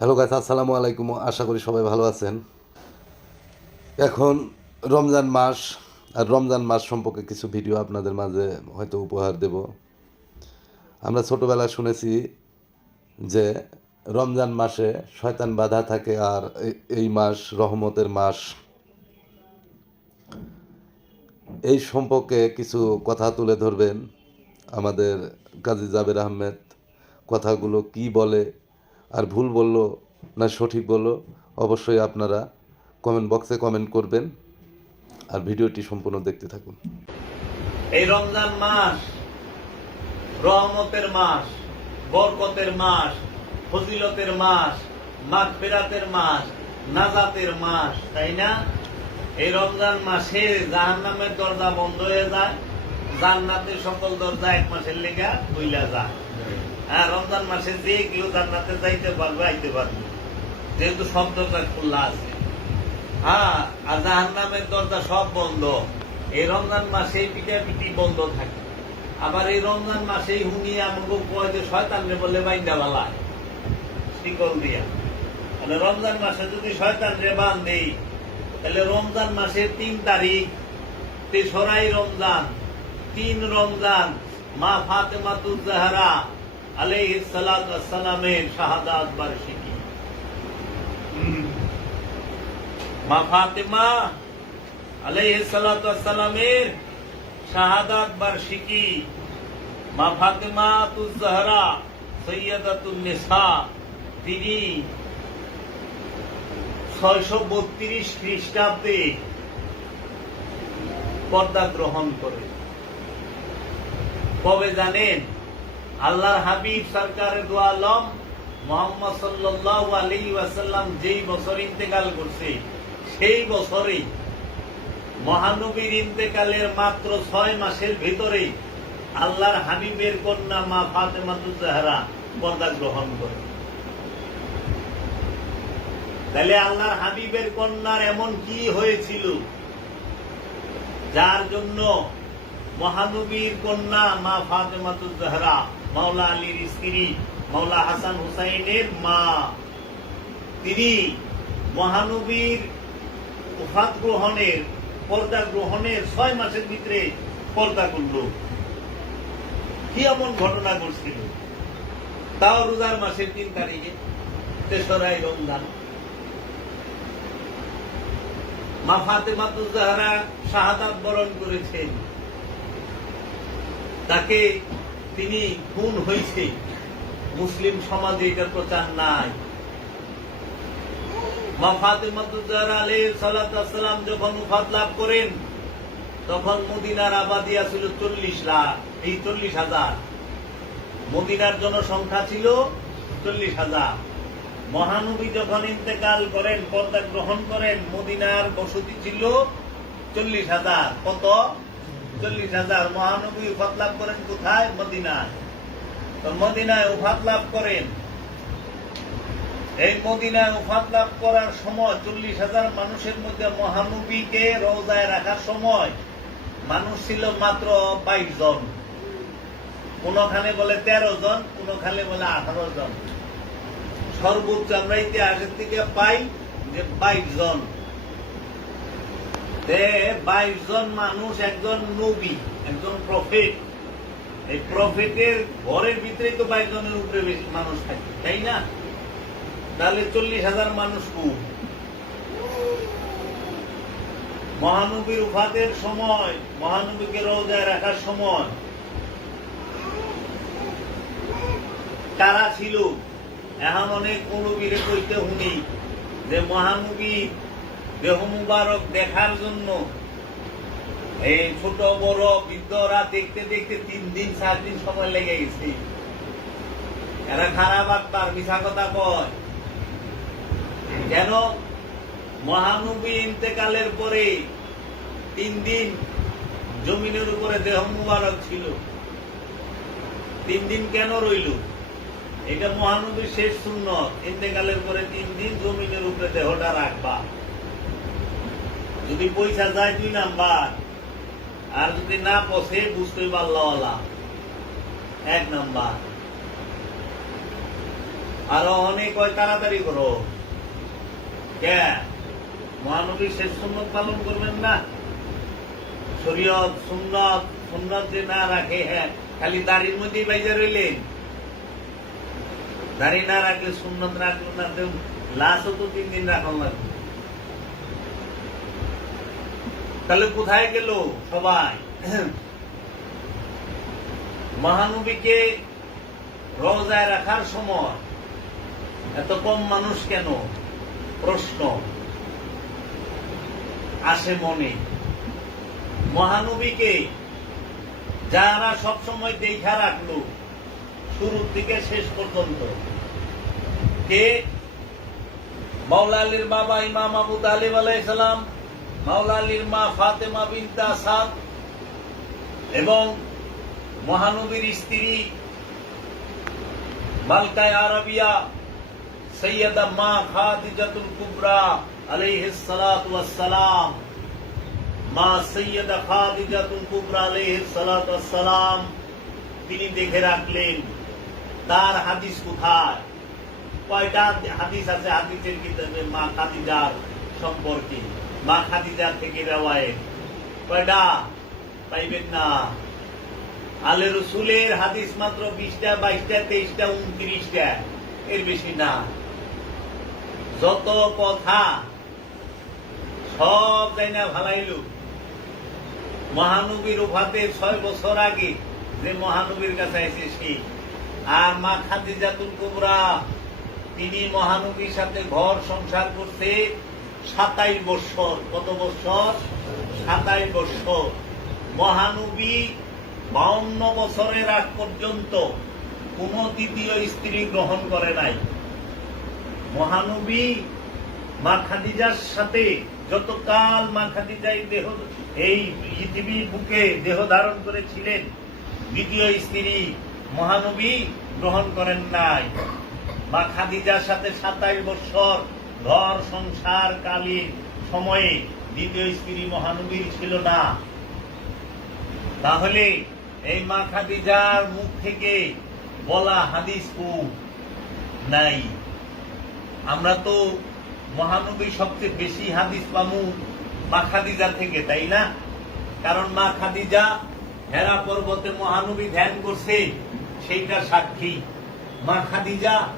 Hello গাছ আসসালামু আলাইকুম। আশা করি সবাই ভালো আছেন। এখন রমজান মাস, আর রমজান মাস সম্পর্কে কিছু ভিডিও আপনাদের মাঝে হয়তো উপহার দেব। আমরা ছোটোবেলায় শুনেছি যে রমজান মাসে শয়তান বাধা থাকে আর এই মাস রহমতের মাস। এই সম্পর্কে কিছু কথা তুলে ধরবেন আমাদের কাজী জাবের আহমেদ। কথাগুলো কি বলে আর ভুল বলল না সঠিক বলল, অবশ্যই আপনারা কমেন্ট বক্সে কমেন্ট করবেন আর ভিডিওটি সম্পূর্ণ দেখতে থাকুন। এই রমজান মাস, রহমতের মাস, বরকতের মাস, ফজিলতের মাস, মাগফিরাতের মাস, নাজাতের মাস, তাই না? এই রমজান মাসে জাহান্নামের দরজা বন্ধ হয়ে যায়, জান্নাতের সকল দরজা এক মাসের লেগা খুইলা যায়। হ্যাঁ রমজান মাসে যে কেউ জান্নাতে যাইতে পারবে, আইতে পারবে। যেহেতু সব দরজা খোলা আছে। হ্যাঁ আর জাহান্নামের দরজা সব বন্ধ। এই রমজান মাসেই পিটাপিটি বন্ধ থাকে। আবার এই রমজান মাসেই হুনিয়ে আমাকে কয় যে শয়তান রে বলে বাইন্দা বালা শিকল দিয়া। মানে রমজান মাসে যদি শয়তান রে বান দেই তাহলে রমজান মাসের তিন তারিখ, তেসরাই রমজান, তিন রমজান, মা ফাতে ফাতেমাতুজ জাহরা ওয়াস সালামের বার্ষিকী। মা ফাতেমা আলাইহিসসালামের শাহাদাত বার্ষিকী। মা ফাতেমা তুজহরা তিনি ছয়শো বত্রিশ খ্রিস্টাব্দে পর্দা গ্রহণ করে কবে জানেন? আল্লাহর হাবিব সরকারের দু আলম মোহাম্মদ ওয়াসাল্লাম যেই বছর ইন্তেকাল করছে, সেই বছরেই মহানবীর ইন্তেকালের মাত্র ছয় মাসের ভিতরে আল্লাহর হাবিবের কন্যা মা ফাতেমাতুজ জাহরা পর্দা গ্রহণ করে। তাহলে আল্লাহর হাবিবের কন্যার এমন কি হয়েছিল? যার জন্য মহানবীর কন্যা মা ফাতেমাতুজ জাহরা মাওলা আলীর স্ত্রী, মাওলা হাসান হুসাইনের মা। তিনি মহানবীর উফাত গ্রহণের, পর্দা গ্রহণের ছয় মাসের ভিতরে পর্দা করল। কি এমন ঘটনা ঘটছিল? তাও রোজার মাসের তিন তারিখে তেসরাই রমজান। মা ফাতেমাতুজ জাহরা শাহাদাত বরণ করেছেন। তাকে তিনি খুন হয়েছে মুসলিম সমাজে এটার প্রচার নাই। মদিনার জনসংখ্যা ছিল চল্লিশ হাজার। মহানবী যখন ইন্তেকাল করেন, পর্দা গ্রহণ করেন, মদিনার বসতি ছিল চল্লিশ হাজার। কত? চল্লিশ হাজার মহানবী উফাত লাভ করেন কোথায়? মদিনায়। তো মদিনায় উফাত লাভ করেন। এই মদিনায় উফাত লাভ করার সময় চল্লিশ হাজার মানুষের মধ্যে মহানবীকে রোজায় রাখার সময় মানুষ ছিল মাত্র বাইশ জন। কোনখানে বলে তেরো জন, কোনখানে বলে আঠারো জন। সর্বোচ্চ আমরা ইতিহাসের থেকে পাই যে বাইশ জন। জন মানুষ, একজন নবী, একজন প্রফেট এই প্রফেটের ঘরের ভিতরে তো বাইশ জনের উপরে বেশি মানুষ থাকে, তাই না? তাহলে চল্লিশ হাজার মানুষ খুব মহানবীর উফাতের সময়, মহানবীকে রোজায় রাখার সময়। কারা ছিল এখন অনেক অনুবীরে কইতে শুনি যে মহানবী দেহ মুবারক দেখার জন্য। এই ছোট, বড় বৃদ্ধরা দেখতে দেখতে তিন দিন, চার দিন সময় লেগে গেছে। এরা খারাপ আত্মার মিশা কথা কয়। কেন? মহানবী ইন্তেকালের পরে তিন দিন জমিনের উপরে দেহ মুবারক ছিল। তিন দিন কেন রইল? এটা মহানবীর শেষ শূন্য ইন্তেকালের পরে তিন দিন জমিনের উপরে দেহটা রাখবা। যদি পয়সা যায় দুই নাম্বার। আর যদি না পচে বুঝতে পারলা এক নাম্বার। আরও অনেক ওই তাড়াতাড়ি করো। কে? শেষ সুন্নত পালন করবেন না? শরীয়ত, সুন্নত সুন্নত যে না রাখে হ্যাঁ খালি দাড়ির মধ্যেই বাইজা রইলেন। দাড়ি না রাখলে সুন্নত রাখল না লাশও তো তিন দিন রাখা লাগবে। তাহলে কোথায় গেল সবাই? মহানবীকে রোজায় রাখার সময় এত কম মানুষ কেন? প্রশ্ন। আসে মনে। মহানবীকে যারা সবসময় দেখা রাখল, শুরুর থেকে শেষ পর্যন্ত, কে? মাওলা আলীর বাবা ইমাম আবু তালিব আলাইসালাম মাওলা আলীর মা ফাতেমা বিনতে আসাদ এবং মহানবীর স্ত্রী মালকায় আরবিয়া সৈয়দা মা খাদিজাতুল কুবরা আলাইহিস সালাতু ওয়াস সালাম, মা সৈয়দা খাদিজাতুল কুবরা আলাইহিস সালাম তিনি দেখে রাখলেন, তার হাদিস কোথায়? কয়টা হাদিস আছে? হাদিসের কিতাবে মা খাদিজার সম্পর্কে। মা খাদিজার থেকে রেওয়ায়েত কয়টা পাইবেন না। আলে রসুলের হাদিস মাত্র বিশটা, বাইশটা, তেইশটা, উনত্রিশটা। এর বেশি না। যত কথা সব তাই না ভালাইল। মহানবীর উফাতে ছয় বছর আগে যে মহানবীর কাছে এসে সে। আর মা খাদিজাতুল কুবরা, তিনি মহানবীর সাথে ঘর সংসার করতে সাতাইশ বৎসর, কত বৎসর? সাতাইশ বৎসর। মহানবী বাউন্ন বছরের আগ পর্যন্ত কোন দ্বিতীয় স্ত্রী গ্রহণ করে নাই। মহানবী মা খাদিজার সাথে যতকাল মা খাদিজাই দেহ, এই পৃথিবীর বুকে দেহ ধারণ করেছিলেন, দ্বিতীয় স্ত্রী মহানবী গ্রহণ করেন নাই। মা খাদিজার সাথে সাতাইশ বছর ঘর সংসার কালীন সময়ে দ্বিতীয় স্ত্রী মহানবীর ছিল না। তাহলে এই মা খাদিজার মুখ থেকে বলা হাদিস নাই। আমরা তো মহানবী সবচেয়ে বেশি হাদিস পামু মা খাদিজা থেকে, তাই না? কারণ মা খাদিজা হেরা পর্বতে মহানবী ধ্যান করছে, সেইটা সাক্ষী। মা খাদিজা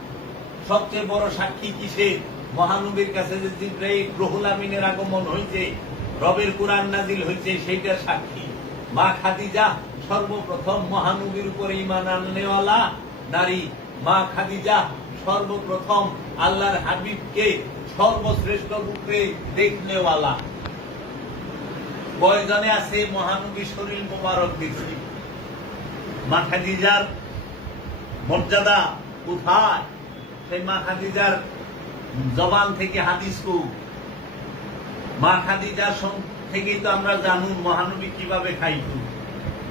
সবচেয়ে বড় সাক্ষী কিসে মহানবীর কাছে যে জিব্রাইল রহুল আগমন হয়েছে রবের কোরআন নাজিল হয়েছে সেইটার সাক্ষী। মা খাদিজা সর্বপ্রথম মহানবীর উপরে ইমান আননেওয়ালা নারী। মা খাদিজা সর্বপ্রথম আল্লাহর হাবিবকে সর্বশ্রেষ্ঠ রূপে দেখনেওয়ালা। কয়জনে আছে মহানবী শরীর মোবারক দেখছি মা খাদিজার মর্যাদা কোথায়? সেই মা খাদিজার জবান থেকে হাদিস কু মা খাদিজার থেকেই তো আমরা জানুন মহানবী কীভাবে খাইতু।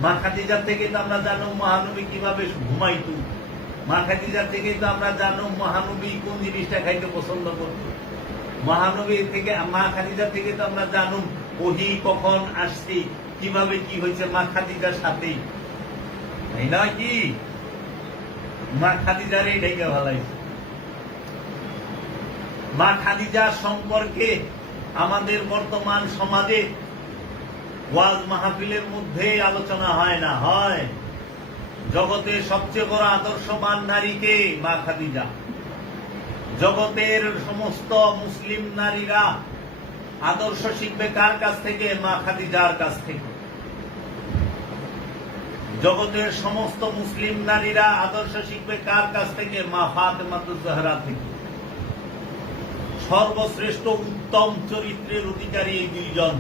মা খাদিজার থেকে তো আমরা জানো মহানবী কীভাবে ঘুমাইতু। মা খাদিজার থেকে তো আমরা জানো মহানবী কোন জিনিসটা খাইতে পছন্দ করত। মহানবী থেকে, মা খাদিজার থেকে তো আমরা জানুন ওহি কখন আসছে, কীভাবে কি হয়েছে মা খাদিজার সাথে তাই নয় কি? মা খাদিজারই ডেকে ভালাইছে মা খাদিজা সম্পর্কে আমাদের বর্তমান সমাজে ওয়াজ মাহফিলের মধ্যে আলোচনা হয় না, হয়। জগতের সবচেয়ে বড় আদর্শবান নারীকে মা খাদিজা? জগতের সমস্ত মুসলিম নারীরা আদর্শ শিখবে কার কাছ থেকে? মা খাদিজার কাছ থেকে। জগতের সমস্ত মুসলিম নারীরা আদর্শ শিখবে কার কাছ থেকে? মা ফাতেমাতুজ জাহরা থেকে। সর্বশ্রেষ্ঠ উত্তম চরিত্রের অধিকারী এই দুইজন।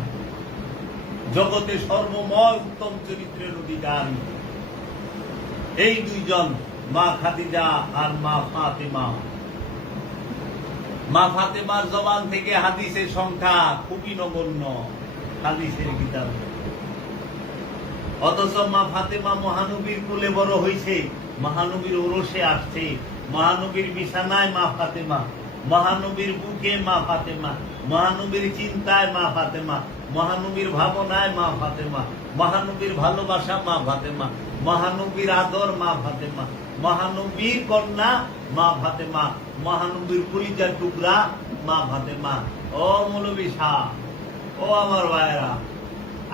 জগতে সর্বময় উত্তম চরিত্রের অধিকারী। এই দুইজন, মা খাদিজা আর মা ফাতেমা। মা ফাতেমার জবান থেকে হাদিসের সংখ্যা খুবই নগণ্য, হাদিসের কিতাব। অথচ মা ফাতেমা মহানবীর কোলে বড় হয়েছে মহানবীর ওরসে আসছে, মহানবীর বিছানায় মা ফাতেমা। মহানবীর বুকে মা ফাতেমা, মহানবীর চিন্তায় মা ফাতেমা, মহানবীর ভাবনায় মা ফাতেমা, মহানবীর ভালোবাসা মা ফাতেমা, মহানবীর আদর মা ফাতেমা, মহানবীর কন্যা মা ফাতেমা, মহানবীর পরিচয় টুকরা মা ফাতেমা। ও মৌলবী শাহ ও আমার ভাইরা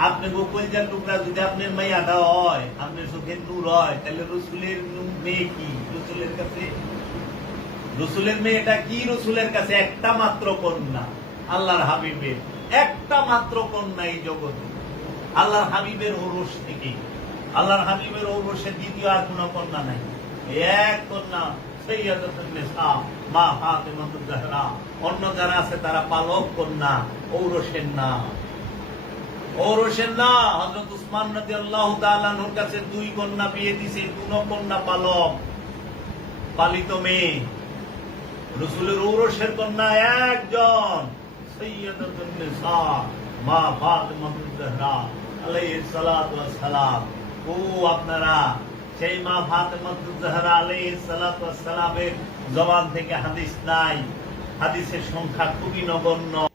আপনি গোপলজার টুকরা যদি আপনার মাইয়াটা হয়, আপনার চোখের নূর হয়, তাহলে রসুলের মেয়ে কি? রসুলের কাছে রসুলের মেয়েটা কি রসুলের কাছে? একটা মাত্র কন্যা, আল্লাহর হাবিবের একটা মাত্র কন্যা এই জগতে। আল্লাহর হাবিবের ওরস থেকে। আল্লাহর হাবিবের ওরসে দ্বিতীয় আর কোনো কন্যা নাই। এক কন্যা অন্য যারা আছে তারা পালক কন্যা, ঔরসের না। ঔরসের না, হযরত উসমান তাআলা নূর কাছে দুই কন্যা বিয়ে দিছে, দুনো কন্যা পালক। পালিত মেয়ে। রসুলের ঔরসের কন্যা একজন সালাম ও আপনারা, সেই সালাতু সালামের জবান থেকে হাদিস নাই। হাদিসের সংখ্যা খুবই নগণ্য।